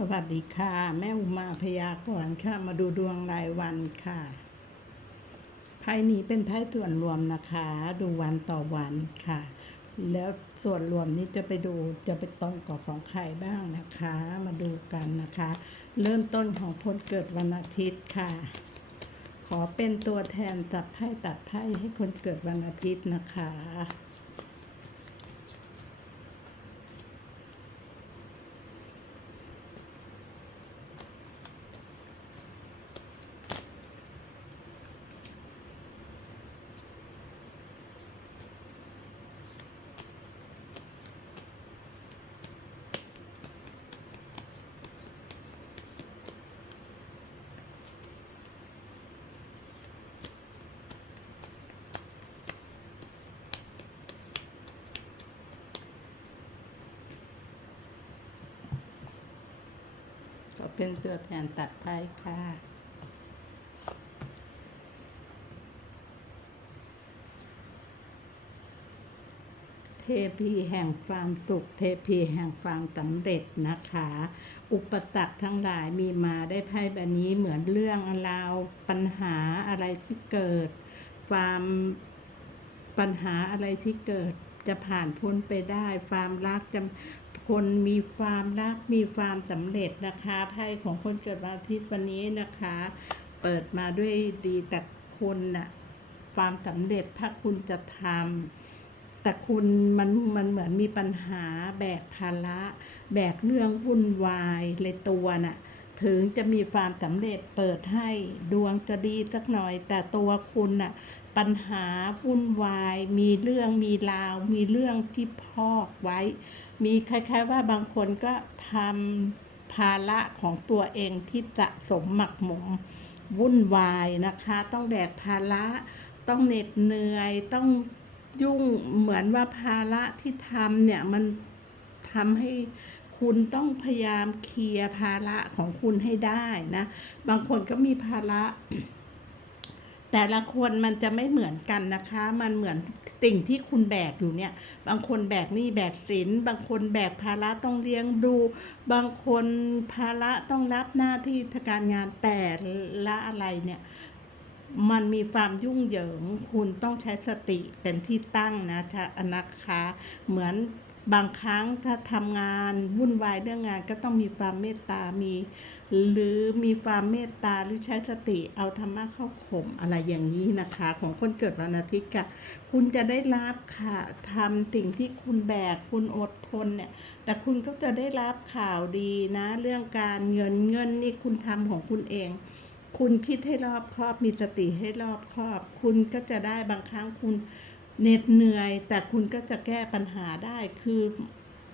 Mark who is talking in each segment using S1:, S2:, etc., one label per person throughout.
S1: สวัสดีค่ะ แม่อุมาพยากรณ์ค่ะ มาดูดวงรายวันค่ะไพ่นี้เป็นไพ่ส่วนรวมนะคะ ดูวันต่อวันค่ะ แล้วส่วนรวมนี้จะไปดูจะไปตรงกับของใครบ้างนะคะ มาดูกันนะคะ เริ่มต้นของคนเกิดวันอาทิตย์ค่ะ ขอเป็นตัวแทนตัดไพ่ตัดไพ่ให้คนเกิดวันอาทิตย์นะคะ เป็นตัวแทนตัดไพ่ค่ะ เทพีแห่งความสุข เทพีแห่งความสำเร็จนะคะ อุปสรรคทั้งหลายมีมาได้ไพ่แบบนี้เหมือนเรื่องราวปัญหาอะไรที่เกิด ความปัญหาอะไรที่เกิดจะผ่านพ้นไปได้ ความรักจะ คนมีความรักมีความสำเร็จนะคะไพ่ของคนเกิดวันอาทิตย์วันนี้นะคะ เปิดมาด้วยดีแต่คุณน่ะความสำเร็จถ้าคุณจะทำแต่คุณมันมันเหมือนมีปัญหาแบกภาระ แบกเรื่องวุ่นวายเลยตัวน่ะ ถึงจะมีความสำเร็จเปิดให้ดวงจะดีสักหน่อย แต่ตัวคุณน่ะปัญหาวุ่นวาย มีเรื่องมีราว มีเรื่องที่พอกไว้ มีคล้ายๆว่าบางคนก็ทำภาระของตัวเองที่สะสมหมักหมมวุ่นวายนะคะ ต้องแบกภาระ ต้องเหน็ดเหนื่อย ต้องยุ่งเหมือนว่าภาระที่ทำเนี่ยมันทำให้ คุณต้องพยายามเคลียร์ภาระของคุณให้ได้นะ บางคนก็มีภาระแต่ละคนมันจะไม่เหมือนกันนะคะ มันเหมือนสิ่งที่คุณแบกอยู่เนี่ย บางคนแบกหนี้แบกสิน บางคนแบกภาระต้องเลี้ยงดู บางคนภาระต้องรับหน้าที่ทางการงานแต่ละอะไรเนี่ย มันมีความยุ่งเหยิง คุณต้องใช้สติเป็นที่ตั้งนะจ๊ะนะคะ เหมือน บางครั้งถ้าทำงานวุ่นวายเรื่องงานก็ต้องมีความเมตตามี หรือมีความเมตตาหรือใช้สติเอาธรรมะเข้าข่มอะไรอย่างนี้นะคะ ของคนเกิดวันอาทิตย์ค่ะคุณจะได้รับค่ะทำสิ่งที่คุณแบกคุณอดทนเนี่ย แต่คุณก็จะได้รับข่าวดีนะ เรื่องการเงินเงินนี่คุณทำของคุณเองคุณคิดให้รอบคอบมีสติให้รอบคอบ คุณก็จะได้บางครั้งคุณ เหน็ดเหนื่อย แต่คุณก็จะแก้ปัญหาได้คือ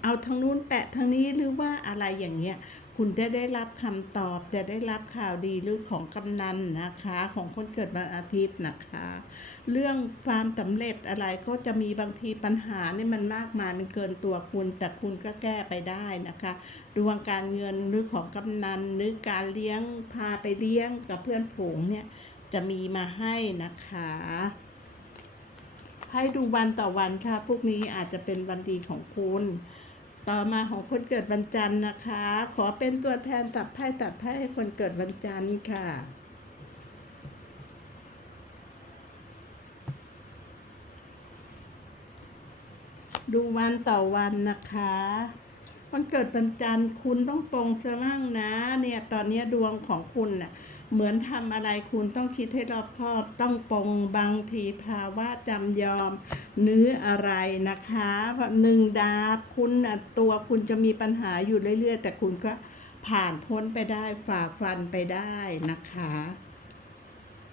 S1: เอาทางนู้นแปะทางนี้หรือว่าอะไรอย่างเงี้ยคุณจะได้รับคำตอบจะได้รับข่าวดีหรือของกำนันนะคะ ของคนเกิดวันอาทิตย์นะคะ เรื่องความสำเร็จอะไรก็จะมีบางทีปัญหานี่มันมากมายมันเกินตัวคุณ แต่คุณก็แก้ไปได้นะคะดวงการเงินหรือของกำนันหรือการเลี้ยงพาไปเลี้ยงกับเพื่อนฝูงเนี่ยจะมีมาให้นะคะ ให้ดูวันต่อวันค่ะ พวกนี้อาจจะเป็นวันดีของคุณ ต่อมาของคนเกิดวันจันทร์นะคะ ขอเป็นตัวแทนตัดไพ่ตัดไพ่ให้คนเกิดวันจันทร์ค่ะดูวันต่อวันนะคะ วันเกิดวันจันทร์คุณต้องปรงซะมั่งนะ เนี่ย ตอนนี้ดวงของคุณน่ะ เหมือนทำอะไรคุณต้องคิดให้รอบคอบ ต้องปรงบางทีภาวะจำยอมเนื้ออะไรนะคะหนึ่งดาบคุณตัวคุณจะมีปัญหาอยู่เรื่อย ๆ แต่คุณก็ผ่านพ้นไปได้ฝ่าฟันไปได้นะคะ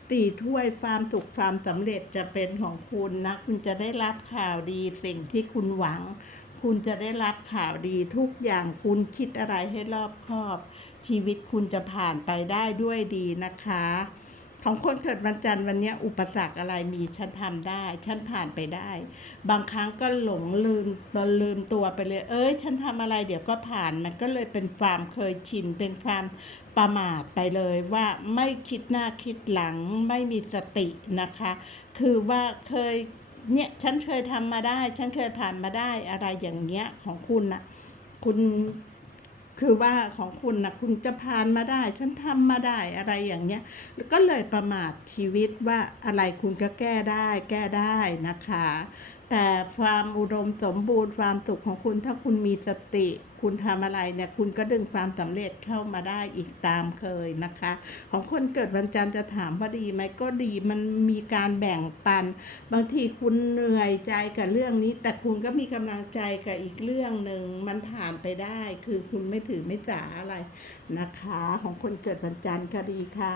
S1: ตีถ้วยความสุขความสำเร็จจะเป็นของคุณนะ คุณจะได้รับข่าวดีสิ่งที่คุณหวัง คุณจะได้รับข่าวดีทุกอย่างคุณคิดอะไรให้รอบคอบ ชีวิตคุณจะผ่านไปได้ด้วยดีนะคะ ของคนเกิดวันจันทร์วันนี้อุปสรรคอะไรมีฉันทำได้ ฉันผ่านไปได้ บางครั้งก็หลงลืมลืมตัวไปเลย เอ้ย ฉันทำอะไรเดี๋ยวก็ผ่านมันก็เลยเป็นความเคยชินเป็นความประมาทไปเลยว่าไม่คิดหน้าคิดหลังไม่มีสตินะคะ คือว่าเคย เนี่ยฉันเคยทำมาได้ ฉันเคยผ่านมาได้อะไรอย่างเงี้ยของคุณนะคุณคือว่าของคุณนะคุณจะผ่านมาได้ ฉันทำมาได้อะไรอย่างเงี้ยก็เลยประมาทชีวิตว่าอะไรคุณก็แก้ได้ แก้ได้นะคะ แต่ความอุดมสมบูรณ์ความสุขของคุณถ้าคุณมีสติ คุณทำอะไรเนี่ย คุณก็ดึงความสำเร็จเข้ามาได้อีกตามเคยนะคะ ของคนเกิดวันจันทร์จะถามว่าดีไหมก็ดีมันมีการแบ่งปัน บางทีคุณเหนื่อยใจกับเรื่องนี้ แต่คุณก็มีกำลังใจกับอีกเรื่องหนึ่งมันผ่านไปได้ คือคุณไม่ถือไม่จ่าอะไรนะคะ ของคนเกิดวันจันทร์ก็ดีค่ะ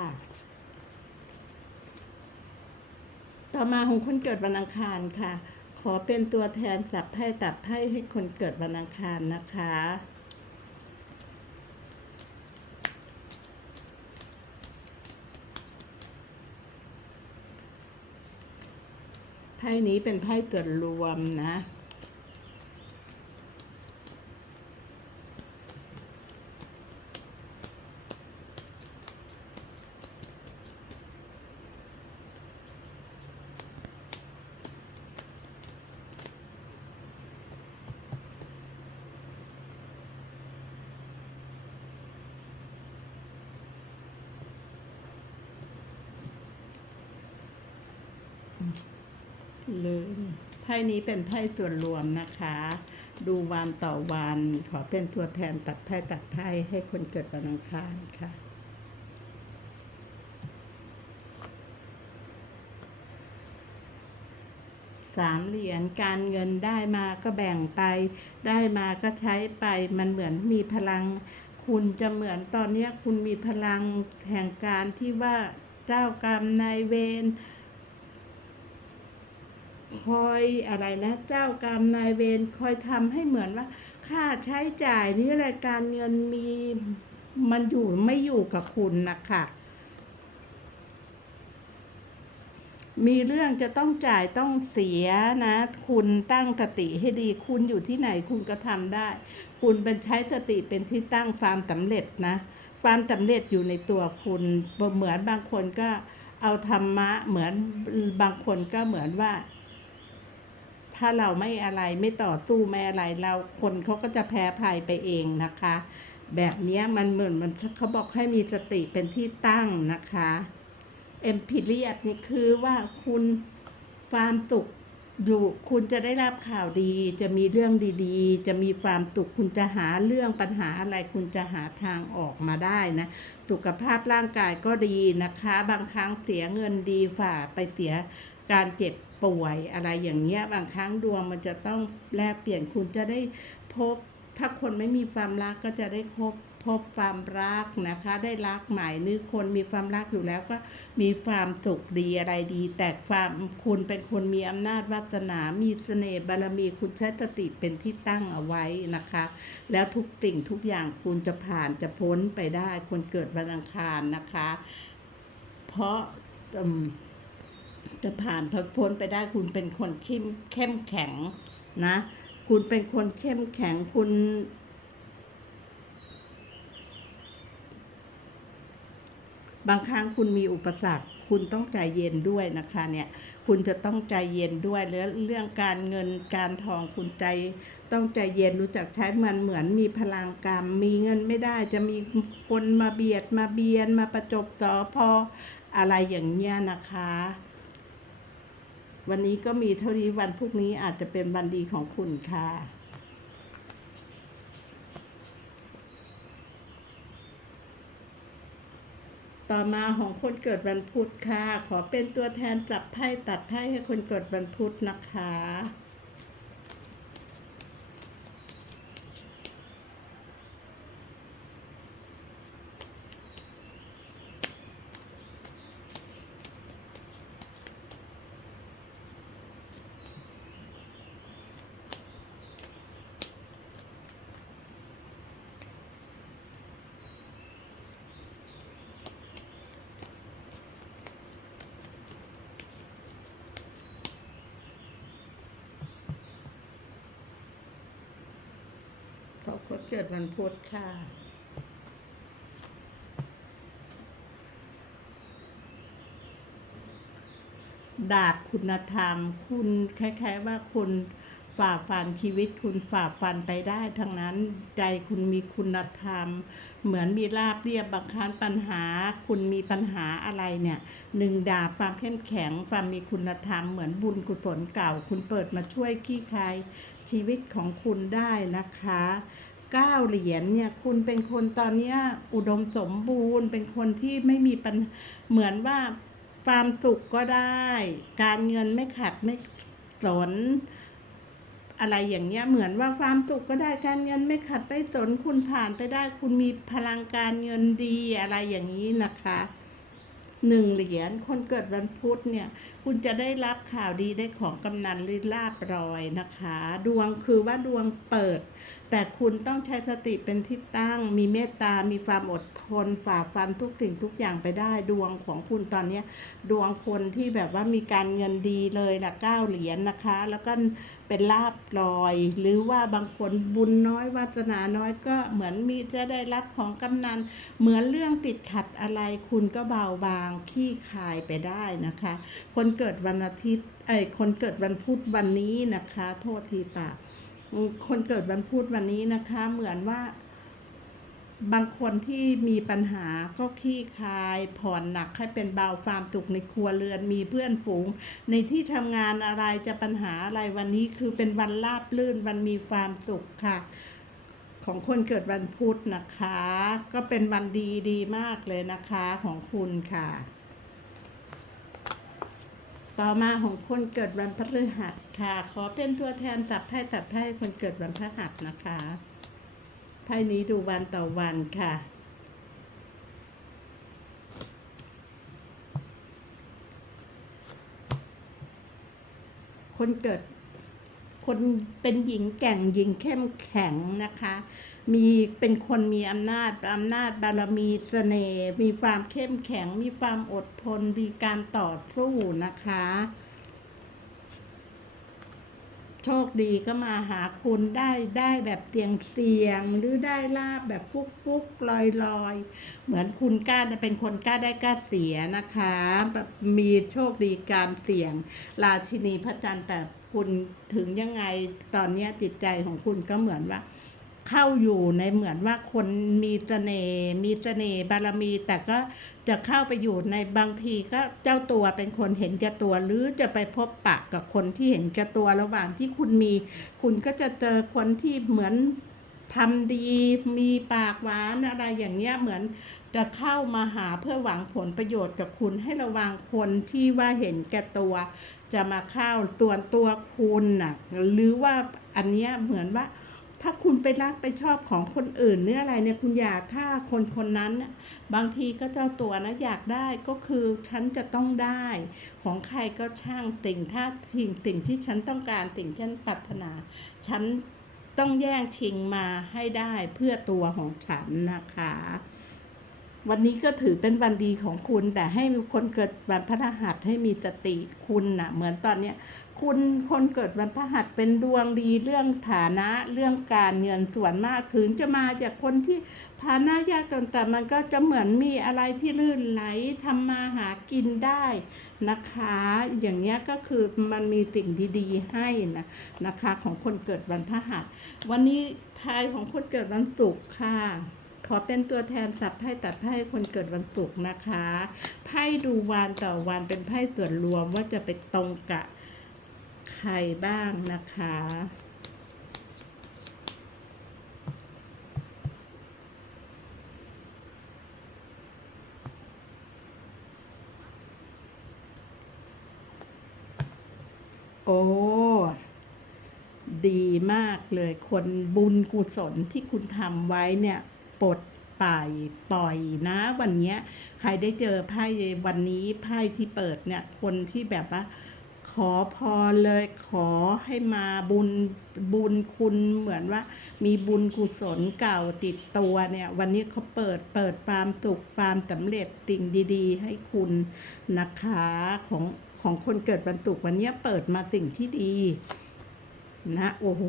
S1: ต่อมาของคนเกิดวันอังคารค่ะ ขอเป็นตัวแทนสับไพ่ตัดไพ่ให้คนเกิดวันอังคารนะคะ ไพ่นี้เป็นไพ่เกิดรวมนะ ลืมไพ่นี้เป็นไพ่ส่วนรวมนะคะ ดูวันต่อวันขอเป็นตัวแทนตัดไพ่ตัดไพ่ให้คนเกิดวันอังคารค่ะสามเหรียญการเงินได้มาก็แบ่งไป ได้มาก็ใช้ไป มันเหมือนมีพลัง คุณจะเหมือนตอนนี้คุณมีพลังแห่งการที่ว่าเจ้ากรรมนายเวร คอยอะไรนะเจ้ากรรมนายเวรคอยทำให้เหมือนว่า ค่าใช้จ่ายนี่รายการเงินมีมันอยู่ไม่อยู่กับคุณนะคะมีเรื่องจะต้องจ่ายต้องเสียนะ คุณตั้งสติให้ดี คุณอยู่ที่ไหนคุณก็ทำได้ คุณเป็นใช้สติเป็นที่ตั้งความสำเร็จนะ ความสำเร็จอยู่ในตัวคุณเหมือนบางคนก็เอาธรรมะเหมือนบางคนก็เหมือนว่า ถ้าเราไม่อะไรไม่ต่อสู้ไม่อะไรเราคนเขาก็จะแพ้ภัยไปเองนะคะ แบบนี้มันเหมือนมันเขาบอกให้มีสติเป็นที่ตั้งนะคะเอ็มพิเรียดนี่คือว่าคุณความสุขอยู่คุณจะได้รับข่าวดี จะมีเรื่องดีๆ จะมีความสุขคุณจะหาเรื่องปัญหาอะไร คุณจะหาทางออกมาได้นะ สุขภาพร่างกายก็ดีนะคะ บางครั้งเสียเงินดีฝ่าไปเสียการเจ็บ ป่วยอะไรอย่างเงี้ยบางครั้งดวงมันจะต้องแลกเปลี่ยนคุณจะได้พบ ถ้าคนไม่มีความรักก็จะได้พบพบความรักนะคะ ได้รักใหม่หรือคนมีความรักอยู่แล้วก็มีความสุขดีอะไรดี แต่ความคุณเป็นคนมีอำนาจวาสนา มีเสน่ห์บารมีคุณใช้สติเป็นที่ตั้งเอาไว้นะคะ แล้วทุกสิ่งทุกอย่างคุณจะผ่านจะพ้นไปได้คนเกิดวันอังคารนะคะ เพราะ จะผ่านพ้นไปได้คุณเป็นคนเข้มเข้มแข็งนะ คุณเป็นคนเข้มแข็งคุณ บางครั้งคุณมีอุปสรรค คุณต้องใจเย็นด้วยนะคะเนี่ย คุณจะต้องใจเย็นด้วยแล้วเรื่องการเงินการทองคุณใจต้องใจเย็นรู้จักใช้มันเหมือนมีพลังกรรม มีเงินไม่ได้จะมีคนมาเบียดมาเบียนมาประจบต่อพออะไรอย่างเงี้ยนะคะ วันนี้ก็มีเท่านี้วันพรุ่งนี้อาจจะเป็นวันดีของคุณค่ะต่อมาของคนเกิดวันพุธค่ะ ขอเป็นตัวแทนจับไพ่ตัดไพ่ให้คนเกิดวันพุธนะคะ ขอคนเกิดวันพุธค่ะ ดาบคุณธรรม คุณคล้ายๆว่าคุณฝ่าฟันชีวิตคุณฝ่าฟันไปได้ ทั้งนั้นใจคุณมีคุณธรรม เหมือนมีราบเรียบบางครั้งปัญหา คุณมีปัญหาอะไรเนี่ยหนึ่งดาบความเข้มแข็งความมีคุณธรรม เหมือนบุญกุศลเก่า คุณเปิดมาช่วยขี้คายชีวิตของคุณได้นะคะ เก้าเหรียญเนี่ยคุณเป็นคนตอนเนี้ยอุดมสมบูรณ์ เป็นคนที่ไม่มีปัญเหมือนว่าความสุขก็ได้ การเงินไม่ขัดไม่สนอะไรอย่างเงี้ยเหมือนว่าความสุขก็ได้การเงินไม่ขัดไม่สนคุณผ่านไปได้ คุณมีพลังการเงินดีอะไรอย่างนี้นะคะ หนึ่งเหรียญคนเกิดวันพุธเนี่ย คุณจะได้รับข่าวดีได้ของกำนันหรือลาบรอยนะคะ ดวงคือว่าดวงเปิด แต่คุณต้องใช้สติเป็นที่ตั้ง มีเมตตา มีความอดทน ฝ่าฟันทุกสิ่งทุกอย่างไปได้ดวงของคุณตอนนี้ ดวงคนที่แบบว่ามีการเงินดีเลยละเก้าเหรียญนะคะ แล้วก็ เป็นลาบลอย หรือว่าบางคนบุญน้อยวาสนาน้อยก็เหมือนมีจะได้รับของกำนัน เหมือนเรื่องติดขัดอะไรคุณก็เบาบางขี้คายไปได้นะคะ คนเกิดวันอาทิตย์เอ้ยคนเกิดวันพุธวันนี้นะคะ โทษทีปากคนเกิดวันพุธวันนี้นะคะ เหมือนว่า บางคนที่มีปัญหาก็ขี้คายผ่อนหนักให้เป็นเบาความสุขในครัวเรือนมีเพื่อนฝูง ในที่ทำงานอะไรจะปัญหาอะไรวันนี้คือเป็นวันราบลื่นวันมีความสุขค่ะ ของคนเกิดวันพุธนะคะ ก็เป็นวันดีดีมากเลยนะคะของคุณค่ะ ต่อมาของคนเกิดวันพฤหัสค่ะ ขอเป็นตัวแทนจับไพ่ตัดไพ่คนเกิดวันพฤหัสนะคะ ไพ่นี้ดูวันต่อวันค่ะคนเกิดคนเป็นหญิงแก่งหญิงเข้มแข็งนะคะ มีเป็นคนมีอำนาจอำนาจบารมีเสน่ห์มีความเข้มแข็ง มีความอดทนมีการต่อสู้นะคะ โชคดีก็มาหาคุณได้ได้แบบเตียงเสียง หรือได้ลาบแบบปุ๊กปุ๊กลอยลอยเหมือนคุณกล้าเป็นคนกล้าได้กล้าเสียนะคะแบบมีโชคดีการเสี่ยง ราชินีพระจันทร์แต่คุณถึงยังไงตอนนี้จิตใจของคุณก็เหมือนว่า เข้าอยู่ในเหมือนว่าคนมีเสน่ห์มีเสน่ห์บารมี แต่ก็จะเข้าไปอยู่ในบางทีก็เจ้าตัวเป็นคนเห็นแก่ตัว หรือจะไปพบปะกับคนที่เห็นแก่ตัวระหว่างที่คุณมี คุณก็จะเจอคนที่เหมือนทำดีมีปากหวานอะไรอย่างเงี้ยเหมือนจะเข้ามาหาเพื่อหวังผลประโยชน์กับคุณให้ระวังคนที่ว่าเห็นแก่ตัว จะมาเข้าตัวตัวคุณน่ะหรือว่าอันเนี้ยเหมือนว่า ถ้าคุณไปรักไปชอบของคนอื่นหรืออะไรเนี่ยคุณอยากถ้าคนคนนั้นบางทีก็เจ้าตัวนะอยากได้ก็คือฉันจะต้องได้ ของใครก็ช่างติ่งถ้าสิ่งติ่งที่ฉันต้องการติ่งฉันปรารถนา ฉันต้องแย่งชิงมาให้ได้เพื่อตัวของฉันนะคะ วันนี้ก็ถือเป็นวันดีของคุณแต่ให้คนเกิดวันพฤหัสให้มีสติคุณน่ะ เหมือนตอนเนี้ย คุณคนเกิดวันพฤหัสเป็นดวงดีเรื่องฐานะเรื่องการเงินส่วนมากถึงจะมาจากคนที่ฐานะยากจนแต่มันก็จะเหมือนมีอะไรที่ลื่นไหลทำมาหากินได้นะคะ อย่างเงี้ยก็คือมันมีสิ่งดีๆให้นะนะคะของคนเกิดวันพฤหัส วันนี้ทายของคนเกิดวันศุกร์ค่ะขอเป็นตัวแทนสับไพ่ตัดไพ่คนเกิดวันศุกร์นะคะ ไพ่ดูวันต่อวันเป็นไพ่ส่วนรวมว่าจะไปตรงกับ ใครบ้างนะคะ โอ้ดีมากเลยคนบุญกุศลที่คุณทำไว้เนี่ยปลดปล่อยปล่อยนะ วันนี้ใครได้เจอไพ่วันนี้ไพ่ที่เปิดเนี่ย คนที่แบบว่า ขอพรเลยขอให้มาบุญบุญคุณเหมือนว่า มีบุญกุศลเก่าติดตัวเนี่ย วันนี้เขาเปิดเปิดความสุขความสำเร็จสิ่งดีๆ ให้คุณนะคะของของคนเกิดวันศุกวันนี้เปิดมาสิ่งที่ดี นะโอ้โห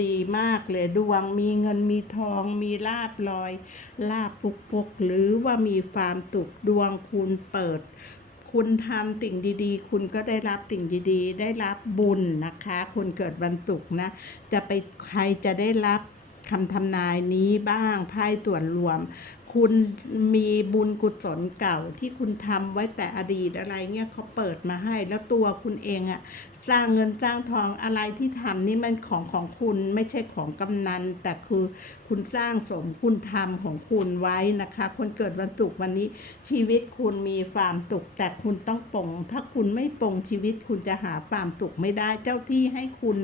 S1: ดีมากเลยดวงมีเงินมีทองมีลาบลอย ลาบปุกปุกหรือว่ามีความตุกดวงคุณเปิด คุณทำสิ่งดีๆ คุณก็ได้รับสิ่งดีๆ ได้รับบุญนะคะ คุณเกิดวันศุกร์นะ จะไปใครจะได้รับคำทำนายนี้บ้างไพ่ตรวจรวม คุณมีบุญกุศลเก่าที่คุณทำไว้แต่อดีตอะไรเงี้ยเขาเปิดมาให้ แล้วตัวคุณเองอะ สร้างเงินสร้างทองอะไรที่ทำนี่มันของของคุณไม่ใช่ของกำนันแต่คือคุณสร้างสมคุณธรรมของคุณไว้นะคะ คนเกิดวันศุกร์วันนี้ ชีวิตคุณมีความสุขแต่คุณต้องปลงถ้าคุณไม่ปลงชีวิตคุณจะหาความสุขไม่ได้เจ้าที่ให้คุณ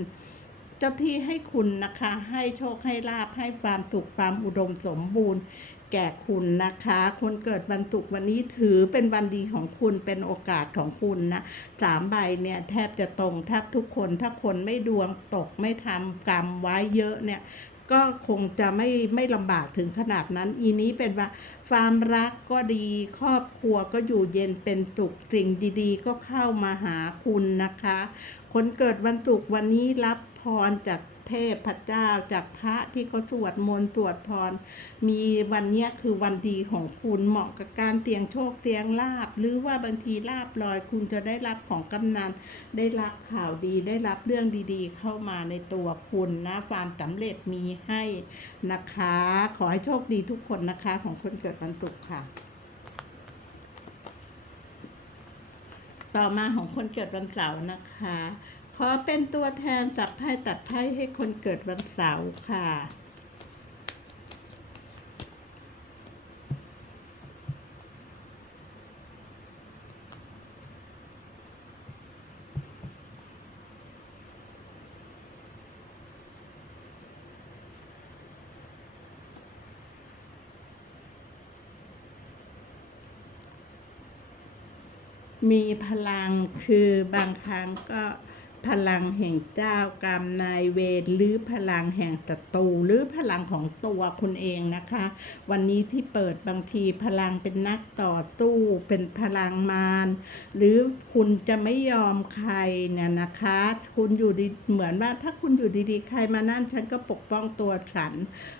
S1: เจ้าที่ให้คุณนะคะ ให้โชคให้ลาภให้ความสุขความอุดมสมบูรณ์แก่คุณนะคะ คนเกิดวันศุกร์วันนี้ถือเป็นวันดีของคุณเป็นโอกาสของคุณนะสามใบเนี่ยแทบจะตรงแทบทุกคนถ้าคนไม่ดวงตกไม่ทำกรรมไว้เยอะเนี่ยก็คงจะไม่ไม่ลำบากถึงขนาดนั้น อีนี้เป็นว่าความรักก็ดีครอบครัวก็อยู่เย็นเป็นสุขสิ่งดีๆ ก็เข้ามาหาคุณนะคะ คนเกิดวันศุกร์วันนี้รับ พรจากเทพพระเจ้าจากพระที่เขาสวดมนต์สวดพร มีวันเนี้ยคือวันดีของคุณเหมาะกับการเตียงโชคเตียงลาบ หรือว่าบางทีลาบลอยคุณจะได้รับของกำนันได้รับข่าวดีได้รับเรื่องดีๆ เข้ามาในตัวคุณนะความสำเร็จมีให้นะคะ ขอให้โชคดีทุกคนนะคะของคนเกิดวันศุกร์ค่ะต่อมาของคนเกิดวันเสาร์นะคะ อเป็นตัวแทนจับไพ่ตัดไพ่ให้คนเกิดวันเสาร์ค่ะ มีพลังคือบางครั้งก็ พลังแห่งเจ้ากรรมนายเวรหรือพลังแห่งศัตรูหรือพลังของตัวคุณเองนะคะ วันนี้ที่เปิดบางทีพลังเป็นนักต่อสู้เป็นพลังมารหรือคุณจะไม่ยอมใครเนี่ยนะคะ คุณอยู่ดีเหมือนว่าถ้าคุณอยู่ดีๆ ใครมานั่นฉันก็ปกป้องตัวฉัน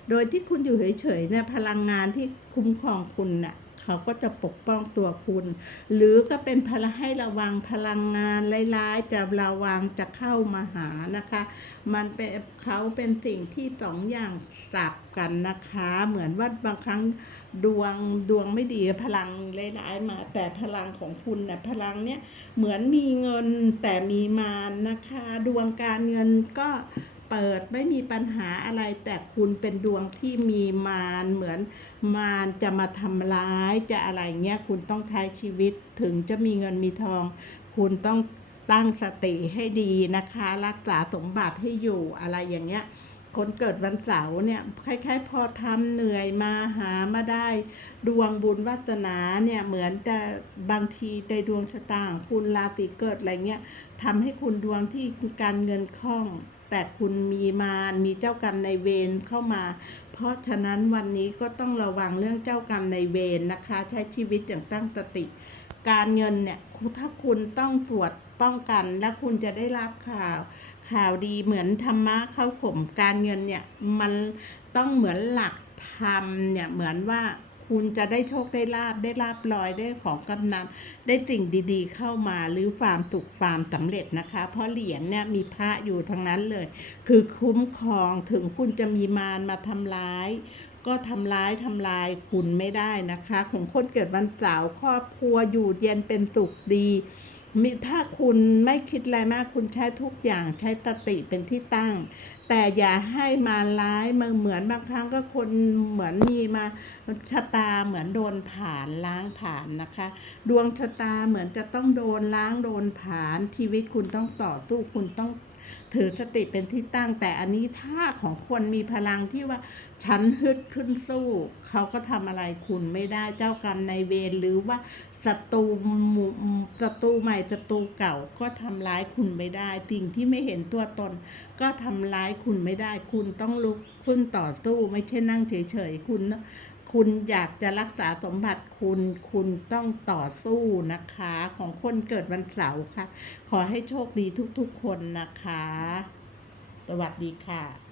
S1: โดยที่คุณอยู่เฉยๆเนี่ยพลังงานที่คุ้มครองคุณน่ะ เขาก็จะปกป้องตัวคุณ หรือก็เป็นพลังให้ระวังพลังงานร้ายๆจะระวังจะเข้ามาหานะคะ มันเป็นเขาเป็นสิ่งที่สองอย่างสับกันนะคะ เหมือนว่าบางครั้งดวงดวงไม่ดีพลังร้ายๆมา แต่พลังของคุณนะ่ะพลังเนี้ยเหมือนมีเงินแต่มีมารนะคะ ดวงการเงินก็เปิดไม่มีปัญหาอะไรแต่คุณเป็นดวงที่มีมารเหมือน มารจะมาทำร้ายจะอะไรเงี้ยคุณต้องใช้ชีวิตถึงจะมีเงินมีทอง คุณต้องตั้งสติให้ดีนะคะ รักษาสมบัติให้อยู่อะไรอย่างเงี้ยคนเกิดวันเสาร์เนี่ยคล้ายๆ พอทำเหนื่อยมาหามาได้ ดวงบุญวาสนาเนี่ยเหมือนแต่บางทีในดวงชะตาของคุณราศีเกิดอะไรเงี้ยทำให้คุณดวงที่การเงินคล่อง แต่คุณมีมารมีเจ้ากรรมในเวรเข้ามา เพราะฉะนั้นวันนี้ก็ต้องระวังเรื่องเจ้ากรรมในเวรนะคะ ใช้ชีวิตอย่างตั้งสติ การเงินเนี่ยถ้าคุณต้องตรวจป้องกันและคุณจะได้รับข่าว ข่าวดีเหมือนธรรมะเข้าข่มการเงินเนี่ยมันต้องเหมือนหลักธรรมเนี่ยเหมือนว่า คุณจะได้โชคได้ลาบได้ลาบลอยได้ของกำนันได้สิ่งดีๆ เข้ามาหรือความสุขความสำเร็จนะคะ เพราะเหรียญเนี่ยมีพระอยู่ทั้งนั้นเลย คือคุ้มครองถึงคุณจะมีมารมาทำร้ายก็ทำร้ายทำลายคุณไม่ได้นะคะ ของคนเกิดวันเสาร์ครอบครัวอยู่เย็นเป็นสุขดีมีถ้าคุณไม่คิดอะไรมากคุณใช้ทุกอย่างใช้ตติเป็นที่ตั้ง แต่อย่าให้มาร้ายมาเหมือนบางครั้งก็คนเหมือนมีมาชะตาเหมือนโดนผ่านล้างผ่านนะคะ ดวงชะตาเหมือนจะต้องโดนล้างโดนผ่านชีวิตคุณต้องต่อสู้คุณต้องถือสติเป็นที่ตั้งแต่อันนี้ถ้าของคนมีพลังที่ว่าฉันฮึดขึ้นสู้ เขาก็ทำอะไรคุณไม่ได้เจ้ากรรมในายเวรหรือว่า ศัตรูหมู่ศัตรูใหม่ศัตรูเก่าก็ทำร้ายคุณไม่ได้ สิ่งที่ไม่เห็นตัวตน ก็ทำร้ายคุณไม่ได้ คุณต้องลุกขึ้นต่อสู้ไม่ใช่นั่งเฉยๆ คุณคุณอยากจะรักษาสมบัติคุณ คุณต้องต่อสู้นะคะ ของคนเกิดวันเสาร์ค่ะ ขอให้โชคดีทุกๆคนนะคะ สวัสดีค่ะ